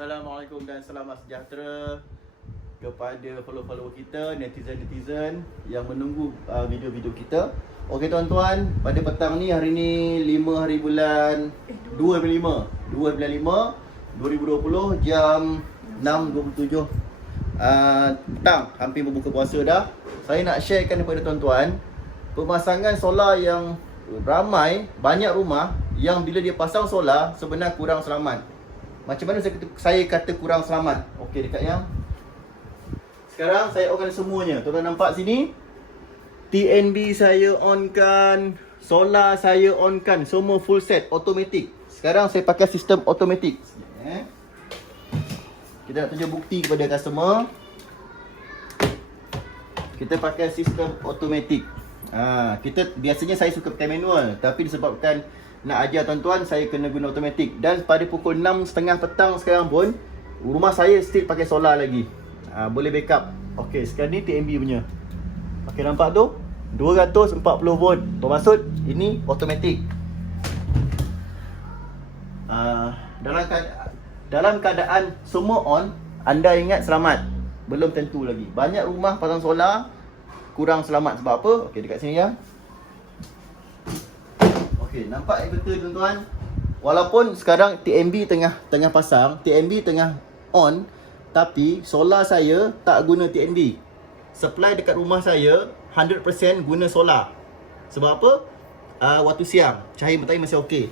Assalamualaikum dan selamat sejahtera kepada follower-follower kita, netizen-netizen yang menunggu video-video kita. Okey tuan-tuan, pada petang ni, hari ni 5 hari bulan 2/5 2020 jam 6.27 petang, hampir berbuka puasa dah. Saya nak sharekan kepada tuan-tuan pemasangan solar yang ramai, banyak rumah yang bila dia pasang solar sebenarnya kurang selamat. Macam mana saya kata kurang selamat? Okey, dekat yang sekarang saya onkan semuanya. Tuan-tuan nampak sini, TNB saya onkan, solar saya onkan, semua full set automatic. Sekarang saya pakai sistem automatic. Kita nak tunjuk bukti kepada customer. Kita pakai sistem automatic. Kita biasanya saya suka pakai manual, tapi disebabkan nak ajar tuan-tuan, saya kena guna automatic. Dan pada pukul 6.30 petang sekarang pun, rumah saya still pakai solar lagi. Boleh backup. Okey, sekarang ni TNB punya. Okey, nampak tu? 240 volt. Bermaksud ini automatic. Dalam keadaan semua on, anda ingat selamat? Belum tentu lagi. Banyak rumah pasang solar kurang selamat. Sebab apa? Okey, dekat sini ya. Okey, nampak betul tuan-tuan. Walaupun sekarang TNB tengah pasang, TNB tengah on, tapi solar saya tak guna TNB. Supply dekat rumah saya 100% guna solar. Sebab apa? Waktu siang cahaya matahari masih okey.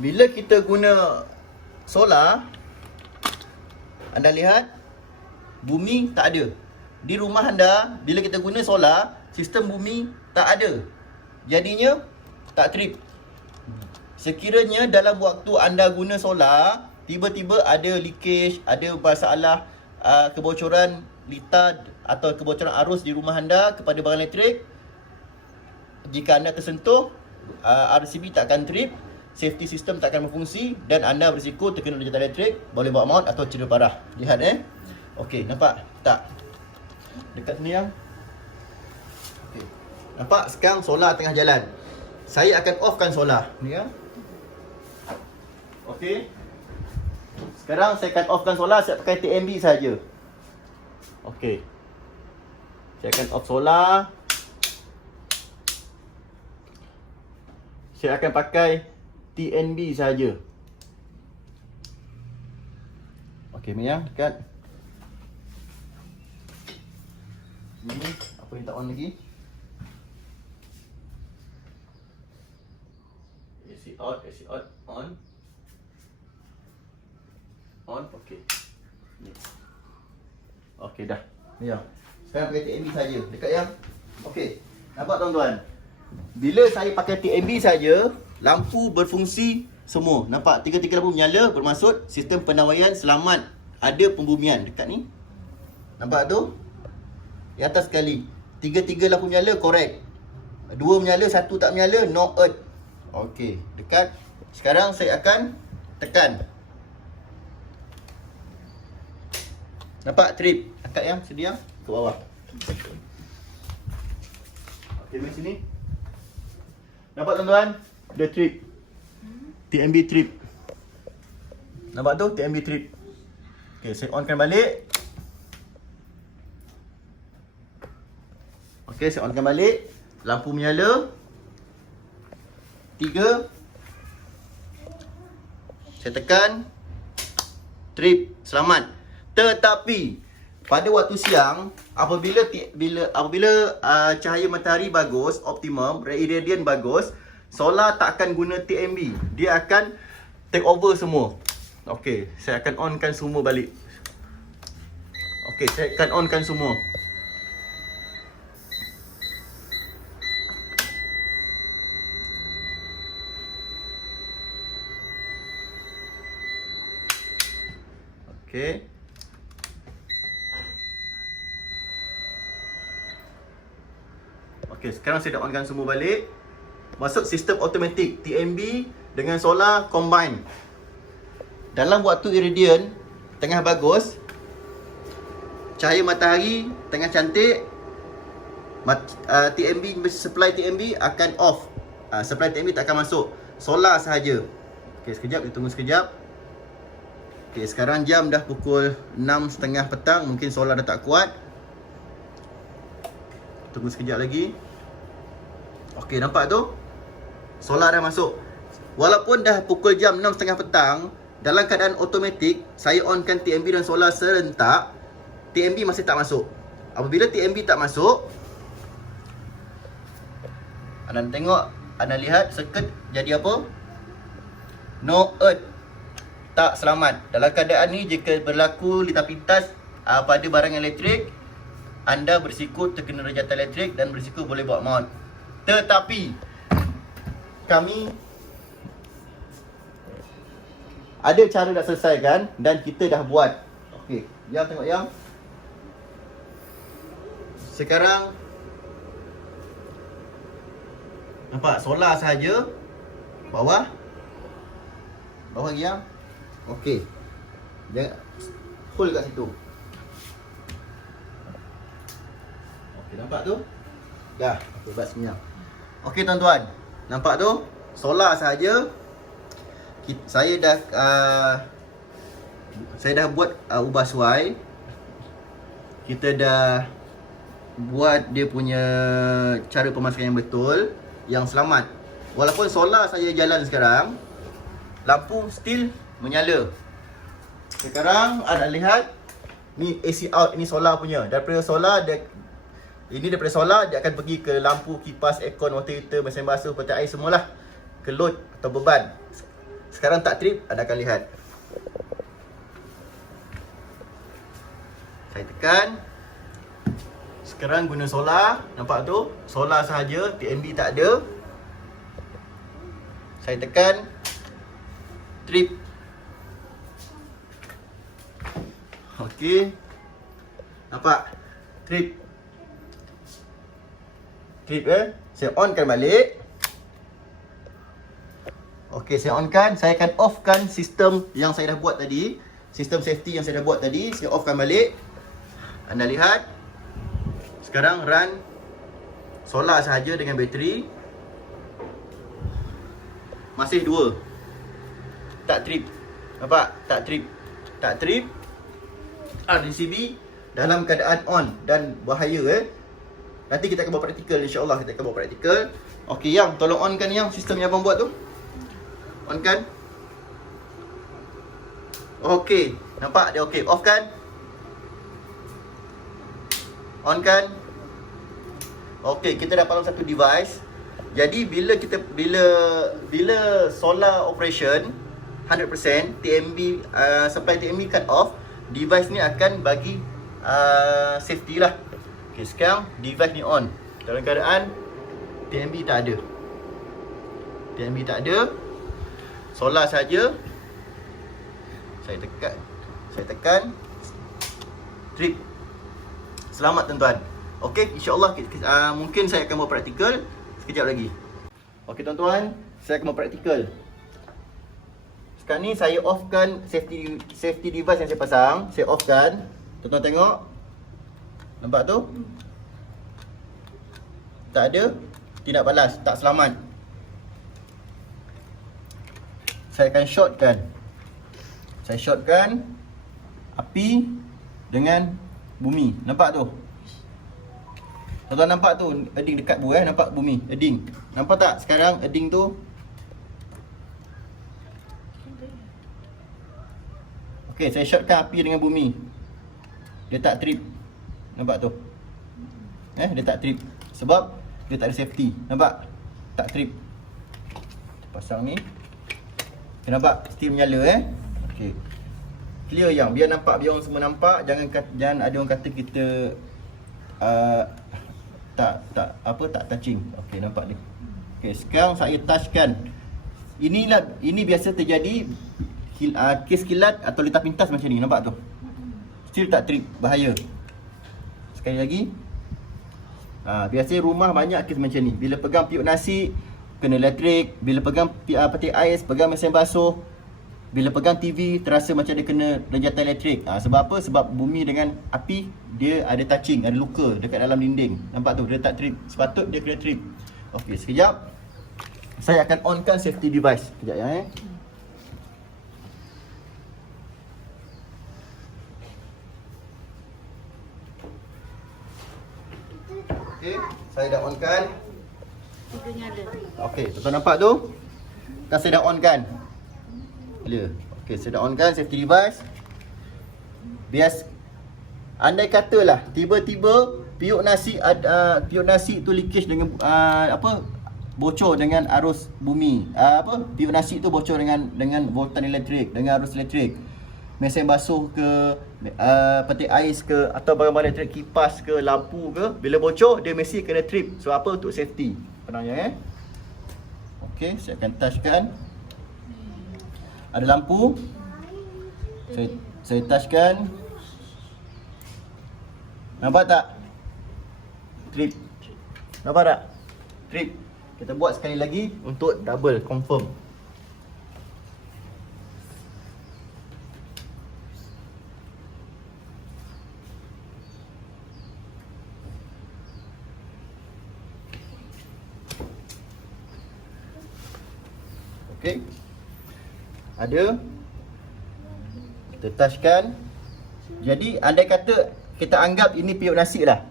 Bila kita guna solar, anda lihat bumi tak ada. Di rumah anda bila kita guna solar, sistem bumi tak ada. Jadinya tak trip. Sekiranya dalam waktu anda guna solar, tiba-tiba ada leakage, ada masalah kebocoran litar atau kebocoran arus di rumah anda kepada barang elektrik, jika anda tersentuh, RCB tak akan trip, safety system tak akan berfungsi dan anda berisiko terkena jatuh elektrik, boleh bawa maut atau cedera parah. Lihat Okey, nampak tak? Dekat sini yang okey. Nampak sekarang solar tengah jalan. Saya akan offkan solar ni ya. Okey. Sekarang saya akan offkan solar, saya pakai TNB saja. Okey. Saya akan off solar. Saya akan pakai TNB saja. Okey, Mia, dekat. Ini apa yang tak on lagi? AC out, on. On, okey. Ni. Okey dah. Ni ya. Sekarang pakai TNB saja. Dekat yang. Okey. Nampak tuan-tuan? Bila saya pakai TNB saja, lampu berfungsi semua. Nampak tiga-tiga lampu menyala, bermaksud sistem penawaian selamat. Ada pembumian dekat ni. Nampak tu? Di atas sekali. Tiga-tiga lampu menyala, correct. Dua menyala, satu tak menyala, no earth. Okey, dekat. Sekarang saya akan tekan. Nampak trip? Angkat yang sedia ke bawah. Okey, mari sini. Nampak tuan-tuan? Dia trip. TNB trip. Nampak tu? TNB trip. Okey, saya onkan balik. Okey, saya onkan balik. Lampu menyala. 3. Saya tekan. Trip. Selamat. Tetapi pada waktu siang, apabila cahaya matahari bagus, optimum, irradian bagus, solar tak akan guna TNB. Dia akan take over semua. Okey, saya akan onkan semua balik. Okey, saya akan onkan semua. Okey. Okey, sekarang saya dah onkan semua balik. Masuk sistem automatic TNB dengan solar combine. Dalam waktu irradian tengah bagus, cahaya matahari tengah cantik, TNB supply TNB akan off. Supply TNB tak akan masuk. Solar sahaja. Okey, sekejap, kita tunggu sekejap. Okey, sekarang jam dah pukul 6.30 petang. Mungkin solar dah tak kuat. Tunggu sekejap lagi. Okey, nampak tu? Solar dah masuk. Walaupun dah pukul jam 6.30 petang, dalam keadaan automatik, saya onkan TMB dan solar serentak, TMB masih tak masuk. Apabila TMB tak masuk, anda tengok, anda lihat circuit jadi apa? No earth, tak selamat. Dalam keadaan ni, jika berlaku lintah pintas pada barang elektrik, anda berisiko terkena rejatan elektrik dan berisiko boleh buat maut. Tetapi kami ada cara nak selesaikan dan kita dah buat. Okey, yang tengok yang. Sekarang nampak solar sahaja. Bawah yang. Okey. Jangan hold kat situ. Okey, nampak tu? Dah, okey, buat senyap. Okey tuan-tuan, nampak tu? Solar sahaja. Saya dah buat ubah suai. Kita dah buat dia punya cara pemasangan yang betul, yang selamat. Walaupun solar saya jalan sekarang, lampu still menyala. Sekarang anda lihat, ni AC out, ini solar punya. Daripada solar dia akan pergi ke lampu, kipas, aircon, water heater, mesin basuh, peti air semualah, ke load atau beban. Sekarang tak trip, anda akan lihat. Saya tekan. Sekarang guna solar, nampak tu? Solar sahaja, TMB tak ada. Saya tekan. Trip. Okey. Nampak? Trip. Trip Saya onkan balik. Okey, saya onkan. Saya akan offkan sistem yang saya dah buat tadi. Sistem safety yang saya dah buat tadi, saya offkan balik. Anda lihat. Sekarang run solar sahaja dengan bateri. Masih 2. Tak trip. Nampak? Tak trip. Tak trip. RDCB dalam keadaan on dan bahaya Nanti kita akan buat praktikal, insya-Allah kita akan buat praktikal. Okey, yang tolong onkan yang sistem yang abang buat tu. Onkan. Okey, nampak dia okey. Off kan? On kan? Okey, kita dah pasang satu device. Jadi bila solar operation 100%, TMB supply TMB cut off, device ni akan bagi safety lah. Okey, sekarang device ni on. Dalam keadaan TMB tak ada. TMB tak ada. Solar saja. Saya tekan. Trip. Selamat tuan-tuan. Okey, insya-Allah mungkin saya akan buat praktikal sekejap lagi. Okey tuan-tuan, saya akan buat praktikal. Sekarang ni saya offkan safety device yang saya pasang. Saya offkan. Tuan-tuan tengok. Nampak tu? Tak ada. Tidak balas, tak selamat. Saya akan shortkan. Saya shortkan api dengan bumi. Nampak tu? Tuan-tuan nampak tu? Eding dekat nampak bumi, eding. Nampak tak sekarang eding tu? Okey, saya shortkan api dengan bumi. Dia tak trip. Nampak tu? Dia tak trip. Sebab dia tak ada safety. Nampak? Tak trip. Pasang ni. Okay, nampak? Still menyala Okey. Clear yang. Biar nampak, biar orang semua nampak. Jangan ada orang kata kita tak touching. Okey, nampak dia. Okey, sekarang saya touchkan. Ini biasa terjadi kes kilat atau lintah pintas macam ni. Nampak tu? Still tak trip. Bahaya. Sekali lagi. Biasanya rumah banyak kes macam ni. Bila pegang piuk nasi, kena elektrik. Bila pegang peti ais, pegang mesin basuh. Bila pegang TV, terasa macam dia kena rejatan elektrik. Sebab apa? Sebab bumi dengan api, dia ada touching, ada luka dekat dalam dinding. Nampak tu? Dia tak trip. Sepatut dia kena trip. Okey, sekejap. Saya akan onkan safety device. Sekejap ya. Saya dah on kan. Tiga nyala. Okey, tuan nampak tu? Kan saya dah on kan? Bila? Okey, saya dah on kan safety device. Andai katalah tiba-tiba piuk nasi tu leakage dengan bocor dengan arus bumi. Piuk nasi tu bocor dengan voltan elektrik, dengan arus elektrik. Mesin basuh ke, peti ais ke, atau barang-barang elektrik, kipas ke, lampu ke, bila bocor dia mesti kena trip. So apa? Untuk safety. Penangnya Okey, saya akan touchkan. Ada lampu. Saya touchkan. Nampak tak? Trip. Nampak tak? Trip. Kita buat sekali lagi untuk double confirm. Okey. Ada. Kita touchkan. Jadi andai kata kita anggap ini piuk nasi lah.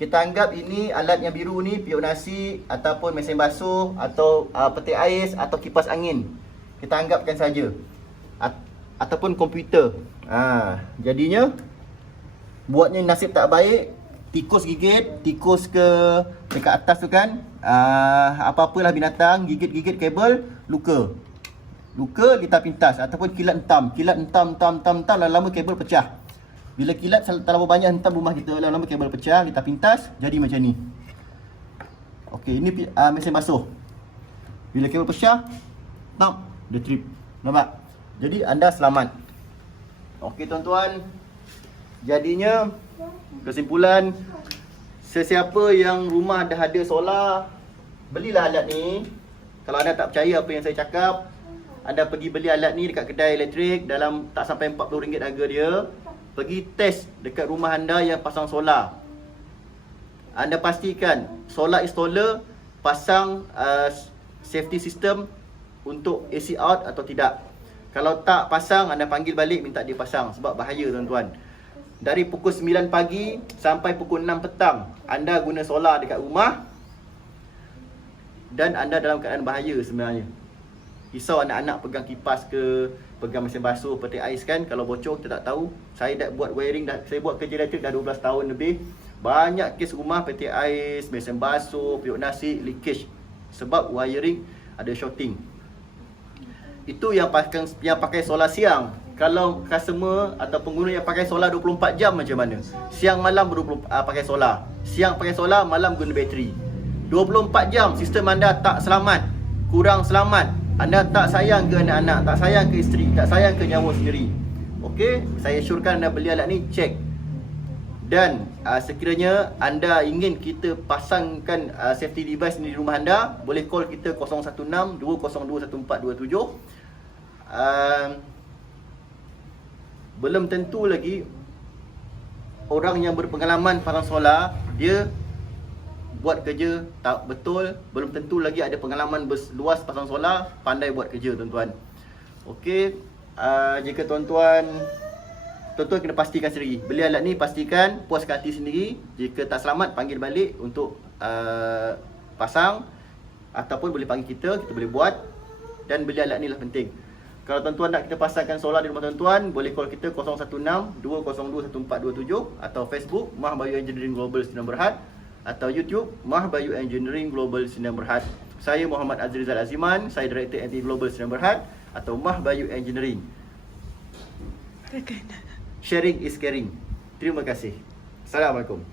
Kita anggap ini alat yang biru ni piuk nasi ataupun mesin basuh atau peti ais atau kipas angin. Kita anggapkan saja. Ataupun komputer. Jadinya buatnya nasib tak baik, tikus gigit, tikus ke dekat atas tu kan. Apa-apalah binatang gigit kabel, luka. Luka getah pintas ataupun kilat entam lama-lama kabel pecah. Bila kilat terlalu banyak hentam rumah kita, lama-lama kabel pecah, getah pintas, jadi macam ni. Okey, ini mesin basuh. Bila kabel pecah, dia trip. Nampak? Jadi anda selamat. Okey tuan-tuan. Jadinya kesimpulan, sesiapa yang rumah dah ada solar, belilah alat ni. Kalau anda tak percaya apa yang saya cakap, anda pergi beli alat ni dekat kedai elektrik dalam tak sampai RM40 harga dia. Pergi test dekat rumah anda yang pasang solar. Anda pastikan solar installer pasang safety system untuk AC out atau tidak. Kalau tak pasang, anda panggil balik minta dia pasang sebab bahaya tuan-tuan. Dari pukul 9 pagi sampai pukul 6 petang anda guna solar dekat rumah dan anda dalam keadaan bahaya sebenarnya. Risau anak-anak pegang kipas ke, pegang mesin basuh, peti ais kan, kalau bocor kita tak tahu. Saya dah buat wiring, saya buat kerja elektrik dah 12 tahun lebih. Banyak kes rumah peti ais, mesin basuh, piuk nasi leakage sebab wiring ada shorting. Itu yang pakai solar siang. Kalau customer atau pengguna yang pakai solar 24 jam macam mana? Siang malam pakai solar. Siang pakai solar, malam guna bateri. 24 jam sistem anda tak selamat, kurang selamat. Anda tak sayang ke anak-anak, tak sayang ke isteri, tak sayang ke nyawa sendiri. Okey, saya syorkan anda beli alat ni, cek. Dan sekiranya anda ingin kita pasangkan safety device di rumah anda, boleh call kita 016-202-1427. Belum tentu lagi orang yang berpengalaman pasang solar, dia buat kerja tak betul. Belum tentu lagi ada pengalaman luas pasang solar, pandai buat kerja tuan-tuan. Okey, jika tuan-tuan kena pastikan sendiri. Beli alat ni pastikan puaskan hati sendiri. Jika tak selamat, panggil balik untuk pasang. Ataupun boleh panggil kita boleh buat. Dan beli alat ni lah penting. Kalau tuan-tuan nak kita pasangkan solar di rumah tuan-tuan, boleh call kita 016-202-1427. Atau Facebook Mah Bayu Engineering Global Sdn Bhd. Atau YouTube Mah Bayu Engineering Global Sdn Bhd. Saya Muhammad Azrizal Aziman, saya Director NT Global Sdn Bhd. Atau Mah Bayu Engineering. Sharing is caring. Terima kasih. Assalamualaikum.